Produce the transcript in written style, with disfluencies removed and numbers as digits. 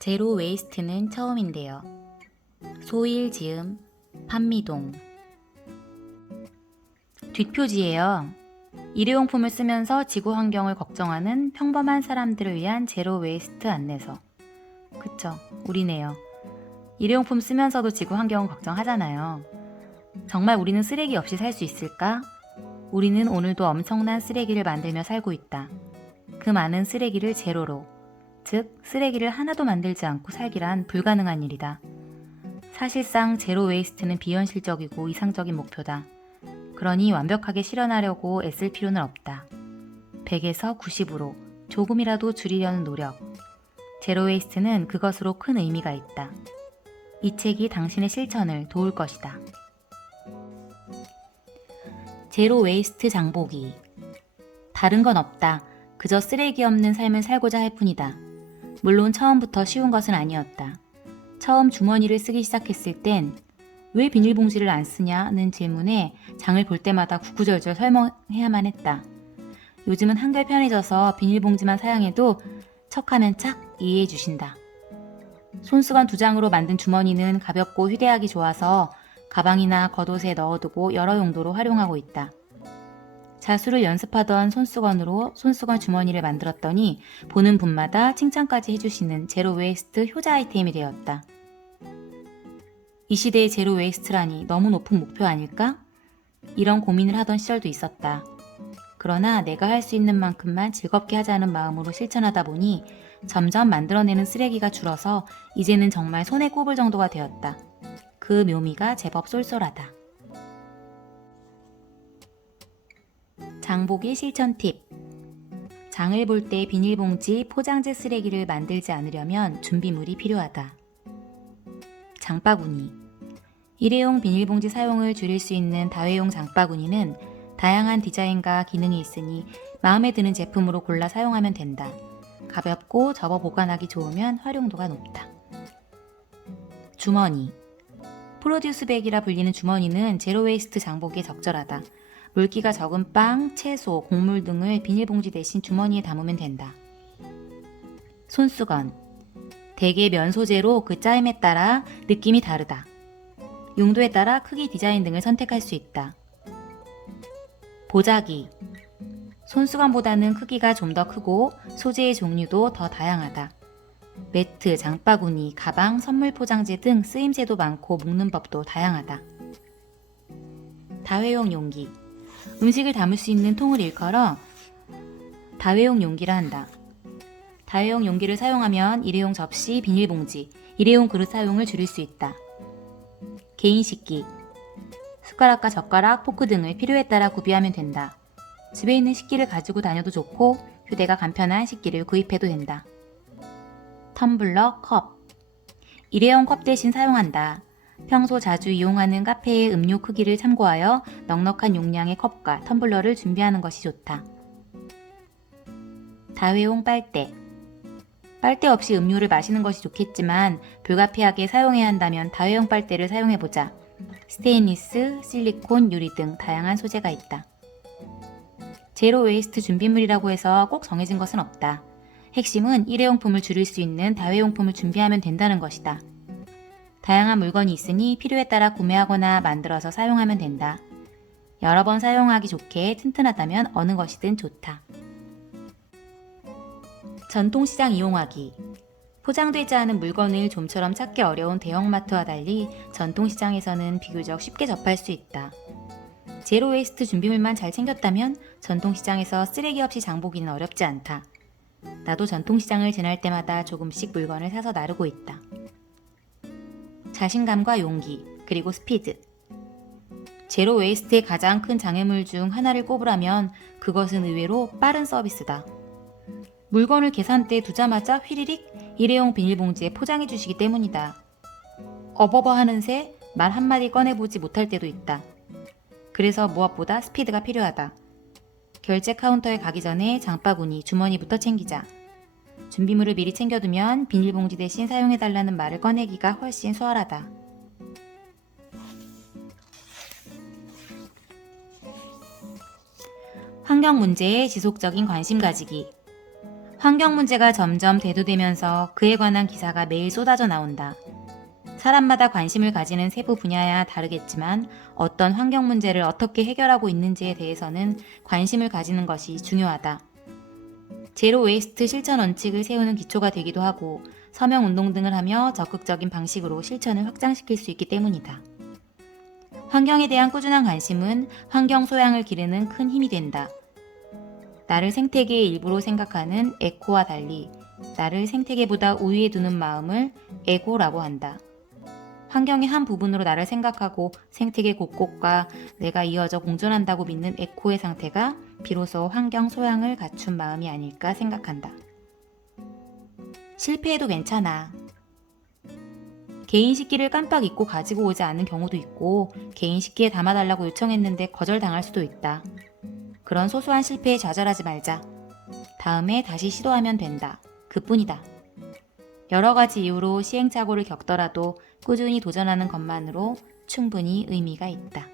제로 웨이스트는 처음인데요. 소일 지음 판미동. 뒷표지예요. 일회용품을 쓰면서 지구 환경을 걱정하는 평범한 사람들을 위한 제로 웨이스트 안내서. 그쵸, 우리네요. 일회용품 쓰면서도 지구 환경을 걱정하잖아요. 정말 우리는 쓰레기 없이 살 수 있을까? 우리는 오늘도 엄청난 쓰레기를 만들며 살고 있다. 그 많은 쓰레기를 제로로, 즉 쓰레기를 하나도 만들지 않고 살기란 불가능한 일이다. 사실상 제로 웨이스트는 비현실적이고 이상적인 목표다. 그러니 완벽하게 실현하려고 애쓸 필요는 없다. 100에서 90으로 조금이라도 줄이려는 노력. 제로 웨이스트는 그것으로 큰 의미가 있다. 이 책이 당신의 실천을 도울 것이다. 제로 웨이스트 장보기. 다른 건 없다. 그저 쓰레기 없는 삶을 살고자 할 뿐이다. 물론 처음부터 쉬운 것은 아니었다. 처음 주머니를 쓰기 시작했을 땐 왜 비닐봉지를 안 쓰냐는 질문에 장을 볼 때마다 구구절절 설명해야만 했다. 요즘은 한결 편해져서 비닐봉지만 사용해도 척하면 착 이해해 주신다. 손수건 2장으로 만든 주머니는 가볍고 휴대하기 좋아서 가방이나 겉옷에 넣어두고 여러 용도로 활용하고 있다. 자수를 연습하던 손수건으로 손수건 주머니를 만들었더니 보는 분마다 칭찬까지 해주시는 제로 웨이스트 효자 아이템이 되었다. 이 시대의 제로 웨이스트라니 너무 높은 목표 아닐까? 이런 고민을 하던 시절도 있었다. 그러나 내가 할 수 있는 만큼만 즐겁게 하자는 마음으로 실천하다 보니 점점 만들어내는 쓰레기가 줄어서 이제는 정말 손에 꼽을 정도가 되었다. 그 묘미가 제법 쏠쏠하다. 장보기 실천 팁. 장을 볼 때 비닐봉지, 포장재 쓰레기를 만들지 않으려면 준비물이 필요하다. 장바구니. 일회용 비닐봉지 사용을 줄일 수 있는 다회용 장바구니는 다양한 디자인과 기능이 있으니 마음에 드는 제품으로 골라 사용하면 된다. 가볍고 접어 보관하기 좋으면 활용도가 높다. 주머니. 프로듀스백이라 불리는 주머니는 제로 웨이스트 장보기에 적절하다. 물기가 적은 빵, 채소, 곡물 등을 비닐봉지 대신 주머니에 담으면 된다. 손수건. 대개 면 소재로 그 짜임에 따라 느낌이 다르다. 용도에 따라 크기, 디자인 등을 선택할 수 있다. 보자기. 손수건보다는 크기가 좀 더 크고 소재의 종류도 더 다양하다. 매트, 장바구니, 가방, 선물 포장재 등 쓰임새도 많고 묶는 법도 다양하다. 다회용 용기. 음식을 담을 수 있는 통을 일컬어 다회용 용기라 한다. 다회용 용기를 사용하면 일회용 접시, 비닐봉지, 일회용 그릇 사용을 줄일 수 있다. 개인 식기. 숟가락과 젓가락, 포크 등을 필요에 따라 구비하면 된다. 집에 있는 식기를 가지고 다녀도 좋고 휴대가 간편한 식기를 구입해도 된다. 텀블러, 컵. 일회용 컵 대신 사용한다. 평소 자주 이용하는 카페의 음료 크기를 참고하여 넉넉한 용량의 컵과 텀블러를 준비하는 것이 좋다. 다회용 빨대. 빨대 없이 음료를 마시는 것이 좋겠지만 불가피하게 사용해야 한다면 다회용 빨대를 사용해보자. 스테인리스, 실리콘, 유리 등 다양한 소재가 있다. 제로 웨이스트 준비물이라고 해서 꼭 정해진 것은 없다. 핵심은 일회용품을 줄일 수 있는 다회용품을 준비하면 된다는 것이다. 다양한 물건이 있으니 필요에 따라 구매하거나 만들어서 사용하면 된다. 여러 번 사용하기 좋게 튼튼하다면 어느 것이든 좋다. 전통시장 이용하기. 포장되지 않은 물건을 좀처럼 찾기 어려운 대형마트와 달리 전통시장에서는 비교적 쉽게 접할 수 있다. 제로 웨이스트 준비물만 잘 챙겼다면 전통시장에서 쓰레기 없이 장보기는 어렵지 않다. 나도 전통시장을 지날 때마다 조금씩 물건을 사서 나르고 있다. 자신감과 용기, 그리고 스피드. 제로 웨이스트의 가장 큰 장애물 중 하나를 꼽으라면 그것은 의외로 빠른 서비스다. 물건을 계산대에 두자마자 휘리릭 일회용 비닐봉지에 포장해 주시기 때문이다. 어버버 하는 새 말 한마디 꺼내보지 못할 때도 있다. 그래서 무엇보다 스피드가 필요하다. 결제 카운터에 가기 전에 장바구니, 주머니부터 챙기자. 준비물을 미리 챙겨두면 비닐봉지 대신 사용해달라는 말을 꺼내기가 훨씬 수월하다. 환경 문제에 지속적인 관심 가지기. 환경 문제가 점점 대두되면서 그에 관한 기사가 매일 쏟아져 나온다. 사람마다 관심을 가지는 세부 분야야 다르겠지만 어떤 환경 문제를 어떻게 해결하고 있는지에 대해서는 관심을 가지는 것이 중요하다. 제로 웨이스트 실천 원칙을 세우는 기초가 되기도 하고 서명 운동 등을 하며 적극적인 방식으로 실천을 확장시킬 수 있기 때문이다. 환경에 대한 꾸준한 관심은 환경 소양을 기르는 큰 힘이 된다. 나를 생태계의 일부로 생각하는 에코와 달리 나를 생태계보다 우위에 두는 마음을 에고라고 한다. 환경의 한 부분으로 나를 생각하고 생태계 곳곳과 내가 이어져 공존한다고 믿는 에코의 상태가 비로소 환경 소양을 갖춘 마음이 아닐까 생각한다. 실패해도 괜찮아. 개인 식기를 깜빡 잊고 가지고 오지 않은 경우도 있고 개인 식기에 담아달라고 요청했는데 거절당할 수도 있다. 그런 소소한 실패에 좌절하지 말자. 다음에 다시 시도하면 된다. 그뿐이다. 여러 가지 이유로 시행착오를 겪더라도 꾸준히 도전하는 것만으로 충분히 의미가 있다.